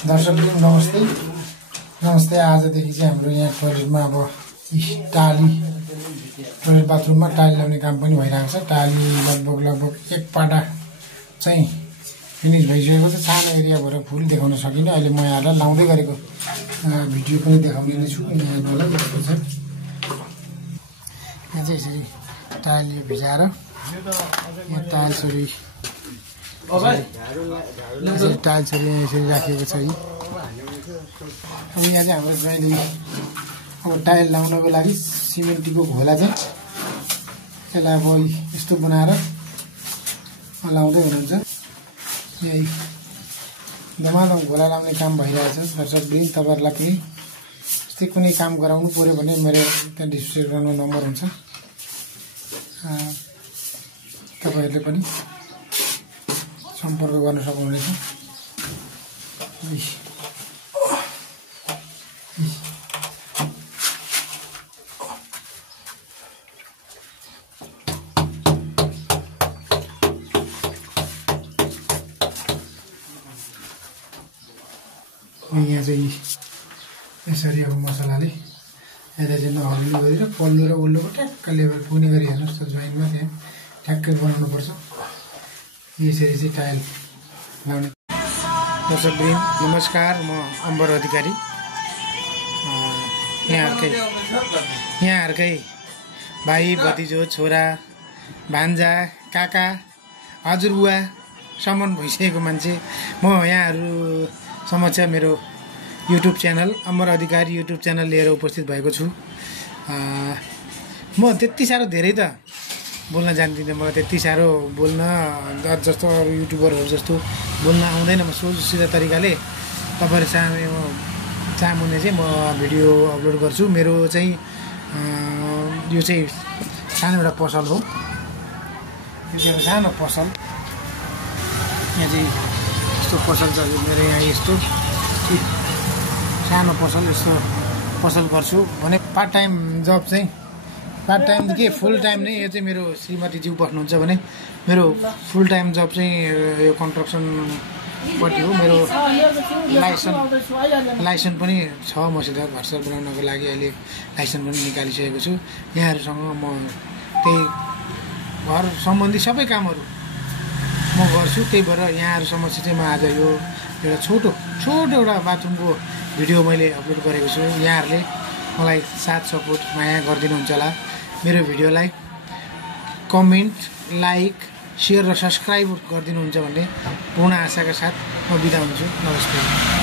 दर्शकहरू नमस्ते नमस्ते। आजदेखि चाहिँ हाम्रो यहाँ टोयलेटमा अब टोयलेट बाथरुममा टाइल लाउने काम पनि भइरहेको छ। टाइल लगभग एक पाटा चाहिँ फिनिस भइसकेको छ। सानो एरिया भएर फुल देखाउन सकिनँ। अहिले म यहाँलाई लाउँदै गरेको भिडियो पनि देखाउने नै छु। यहाँ चाहिँ यसरी टाइल भिजाएर टाइल्सहरू टाइल्सहरू यसरी राखिएको छ। अब यहाँ चाहिँ हाम्रो ज्वाइँले अब टाइल लाउनको लागि सिमेन्टको घोला चाहिँ यसलाई अब यस्तो बनाएर लाउँदै हुनुहुन्छ। यही धमाधम घोला लाउने काम भइरहेछ। दर्शकवृन्द, तपाईँहरूलाई पनि यस्तै कुनै काम गराउनु पर्यो भने मेरो त्यहाँ डिस्क्रिप्सनमा नम्बर हुन्छ, तपाईँहरूले पनि सम्पर्क गर्न सक्नुहुनेछ। यहाँ चाहिँ यसरी अब मसलाले यसलाई चाहिँ नहल्नु गरेर पल्लो र उल्लोको ट्याक्क लेभल पुग्ने गरी हेर्नुहोस् त ज्वाइनमा त्यहाँ ठ्याक्कै बनाउनुपर्छ। यसरी चाहिँ टाइल लाउने। दर्शकवृन्द नमस्कार, म अम्बर अधिकारी। यहाँहरूकै भाइ भतिजो छोरा भान्जा काका हजुरबुवासम्म भइसकेको मान्छे म यहाँहरू समक्ष मेरो युट्युब च्यानल अमर अधिकारी युट्युब च्यानल लिएर उपस्थित भएको छु। म त्यति साह्रो धेरै त बोल्न जान्दिनँ। मलाई त्यति साह्रो बोल्न जस्तो अरू युट्युबरहरू जस्तो बोल्न आउँदैन। म सोझो सिधा तरिकाले तपाईँहरू चाहनुहुने चाहिँ म भिडियो अपलोड गर्छु। मेरो चाहिँ यो चाहिँ सानो एउटा पसल हो। यो चाहिँ एउटा सानो पसल। यहाँ चाहिँ यस्तो पसल छ मेरो। यहाँ यस्तो सानो पसल, यस्तो पसल गर्छु भने पार्ट टाइम जब चाहिँ पार्ट टाइम के फुल टाइम नै यो चाहिँ मेरो श्रीमतीज्यू बस्नुहुन्छ भने मेरो फुल टाइम जब चाहिँ यो कन्स्ट्रक्सनपट्टि हो। मेरो लाइसेन्स पनि छ मसित। घर बनाउनको लागि अहिले लाइसेन्स पनि निकालिसकेको छु। यहाँहरूसँग म त्यही घर सम्बन्धी सबै कामहरू म गर्छु। त्यही भएर यहाँहरू समक्ष चाहिँ म आज यो एउटा छोटो एउटा बाथरुमको भिडियो मैले अपलोड गरेको छु। यहाँहरूले मलाई साथ सपोर्ट माया गरिदिनुहुन्छ होला। मेरो भिडियोलाई कमेन्ट, लाइक, सेयर र सब्सक्राइब गरिदिनुहुन्छ भन्ने पूर्ण आशाका साथ म बिदा हुन्छु। नमस्कार।